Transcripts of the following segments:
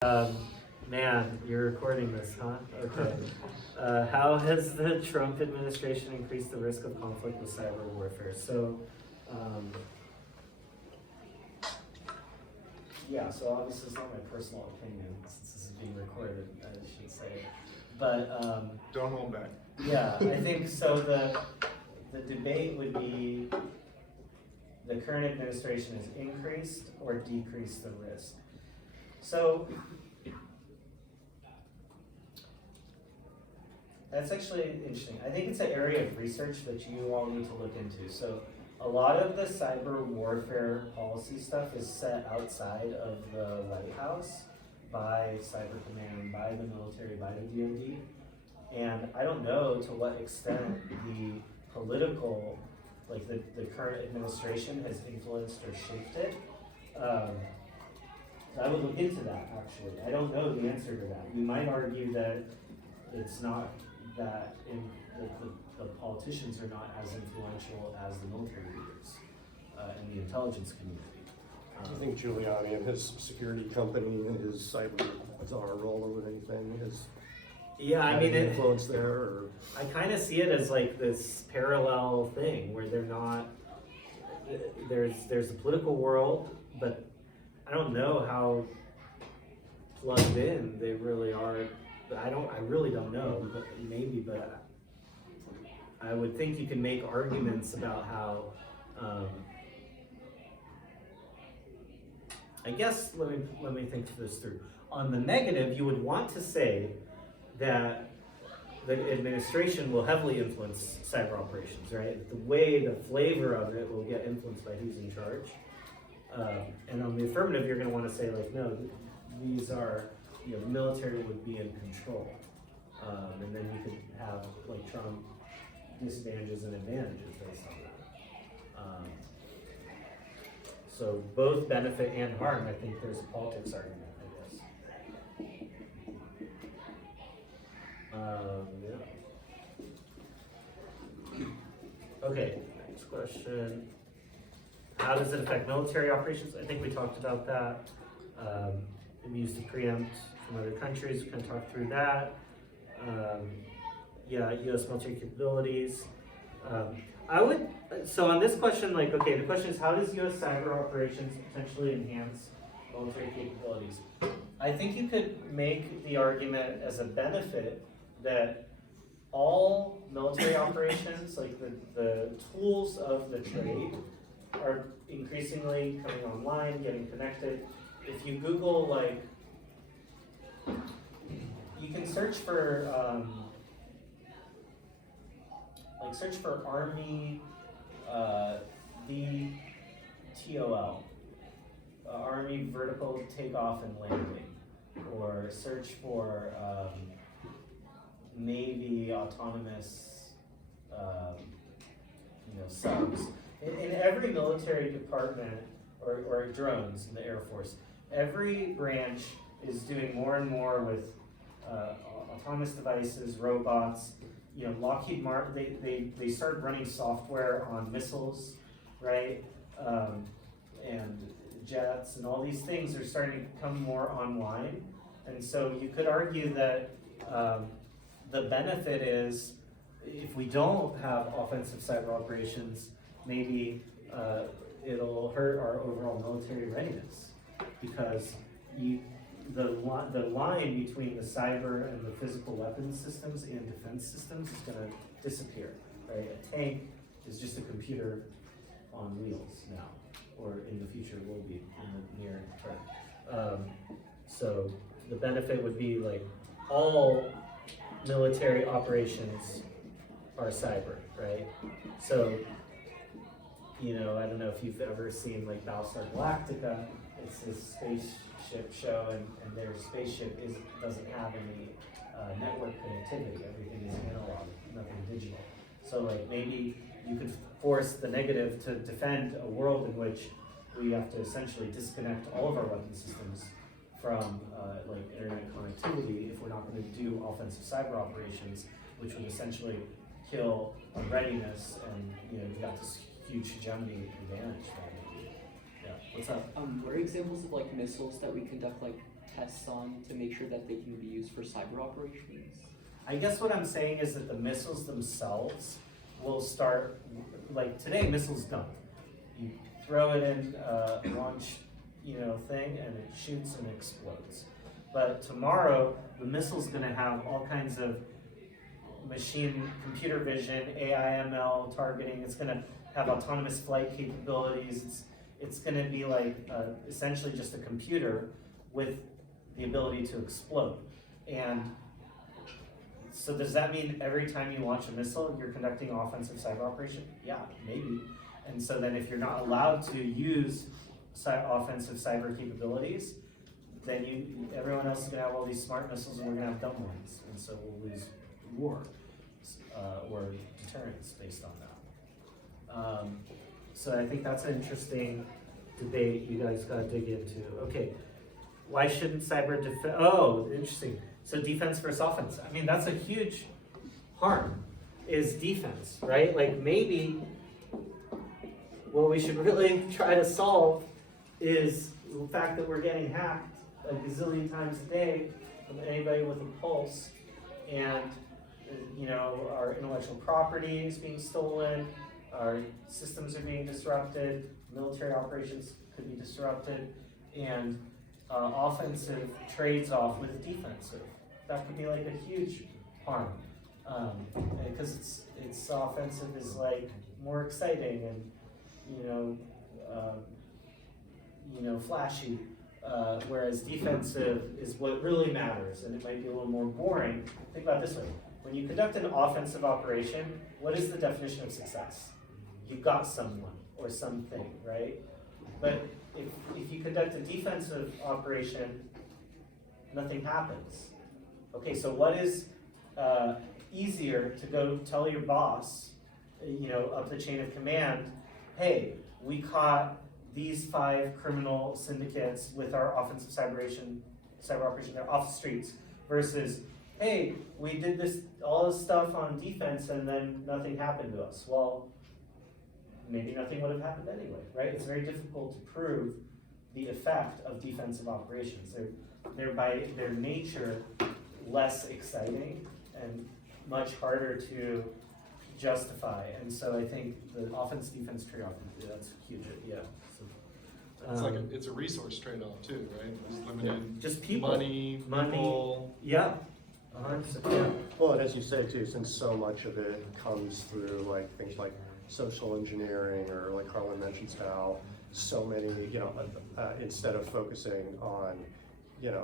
Man, you're recording this, huh? Okay. How has the Trump administration increased the risk of conflict with cyber warfare? So, yeah, so obviously it's not my personal opinion, since this is being recorded, I should say. But, don't hold back. yeah, I think so. The debate would be the current administration has increased or decreased the risk. So, that's actually interesting. I think it's an area of research that you all need to look into. So a lot of the cyber warfare policy stuff is set outside of the White House by Cyber Command, by the military, by the DoD. And I don't know to what extent the political, like the current administration has influenced or shaped it. I would look into that, actually. I don't know the answer to that. We might argue that it's not that the politicians are not as influential as the military leaders and the intelligence community. Do you think Giuliani and his security company and his cyber czar role or anything is influence there? Or? I kind of see it as like this parallel thing where they're not. There's a political world, but I don't know how plugged in they really are. I really don't know, but maybe, but I would think you can make arguments about how, I guess, let me think this through. On the negative, you would want to say that the administration will heavily influence cyber operations, right? The flavor of it will get influenced by who's in charge. And on the affirmative, you're gonna wanna say like, no, these are, the military would be in control. And then you could have, like Trump, disadvantages and advantages based on that. So both benefit and harm. I think there's a politics argument, I guess. Yeah. Okay, next question. How does it affect military operations? I think we talked about that. Used to preempt from other countries, we can talk through that. Yeah, U.S. military capabilities. So on this question, like, okay, the question is how does U.S. cyber operations potentially enhance military capabilities? I think you could make the argument as a benefit that all military operations, like the tools of the trade, are increasingly coming online, getting connected. If you Google, like, you can search for, Army VTOL, Army Vertical Takeoff and Landing, or search for Navy autonomous, subs. In every military department, or drones in the Air Force, every branch is doing more and more with autonomous devices, robots. Lockheed Martin, they started running software on missiles, right? And jets and all these things are starting to come more online. And so you could argue that the benefit is if we don't have offensive cyber operations, maybe it'll hurt our overall military readiness, because the line between the cyber and the physical weapons systems and defense systems is going to disappear, right? A tank is just a computer on wheels now, or in the future will be in the near term. So the benefit would be like all military operations are cyber, right? So, I don't know if you've ever seen like Battlestar Galactica. It's this spaceship show, and their spaceship doesn't have any network connectivity. Everything is analog, nothing digital. So like maybe you could force the negative to defend a world in which we have to essentially disconnect all of our weapon systems from like internet connectivity if we're not going to do offensive cyber operations, which would essentially kill our readiness, and you got this huge hegemony advantage. Yeah, what's up? What are examples of like missiles that we conduct like tests on to make sure that they can be used for cyber operations? I guess what I'm saying is that the missiles themselves will start, like today missiles don't. You throw it in a launch, thing and it shoots and explodes. But tomorrow, the missile's gonna have all kinds of computer vision, AI, ML targeting. It's gonna have autonomous flight capabilities. It's gonna be like essentially just a computer with the ability to explode. And so does that mean every time you launch a missile, you're conducting offensive cyber operation? Yeah, maybe. And so then if you're not allowed to use offensive cyber capabilities, then everyone else is gonna have all these smart missiles and we're gonna have dumb ones. And so we'll lose war or deterrence based on that. So I think that's an interesting debate you guys gotta dig into. Okay, why shouldn't cyber defense, interesting. So defense versus offense. I mean, that's a huge harm, is defense, right? Like maybe what we should really try to solve is the fact that we're getting hacked a gazillion times a day from anybody with a pulse, and our intellectual property is being stolen, our systems are being disrupted, military operations could be disrupted, and offensive trades off with defensive. That could be like a huge harm, because it's offensive is like more exciting and flashy, whereas defensive is what really matters, and it might be a little more boring. Think about it this way: when you conduct an offensive operation, what is the definition of success? You got someone or something, right? But if you conduct a defensive operation, nothing happens. Okay, so what is easier to go tell your boss, up the chain of command, hey, we caught these 5 criminal syndicates with our offensive cyber operation, they're off the streets, versus, hey, we did all this stuff on defense and then nothing happened to us. Well, maybe nothing would have happened anyway, right? It's very difficult to prove the effect of defensive operations. They're by their nature less exciting and much harder to justify. And so I think the offense-defense trade-off, that's huge, yeah. So, it's a resource trade-off too, right? There's limited just people, money, yeah. Yeah. Well, and as you say too, since so much of it comes through like things like social engineering, or like Harlan mentions how so many, instead of focusing on,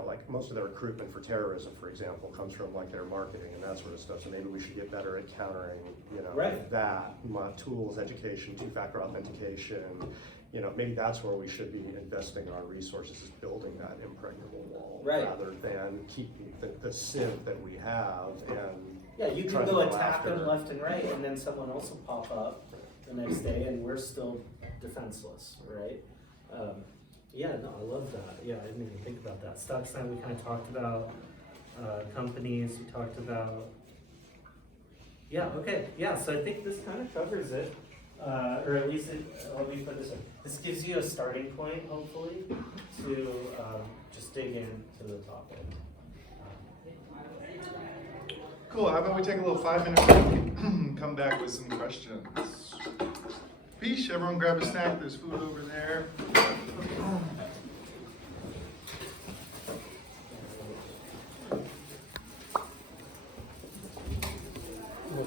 like most of the recruitment for terrorism, for example, comes from like their marketing and that sort of stuff. So maybe we should get better at countering, right. that, tools, education, two-factor authentication. Maybe that's where we should be investing our resources, is building that impregnable wall, right, rather than keeping the sieve that we have and yeah, you can go attack them left and right, and then someone else will pop up the next day, and we're still defenseless, right? Yeah, no, I love that. Yeah, I didn't even think about that. Stuxnet, we kind of talked about. Companies, we talked about. Yeah, okay, yeah, so I think this kind of covers it. Or at least, let me put this in. This gives you a starting point, hopefully, to just dig into the topic. Cool, how about we take a little 5-minute break, come back with some questions. Peace, everyone grab a snack, there's food over there.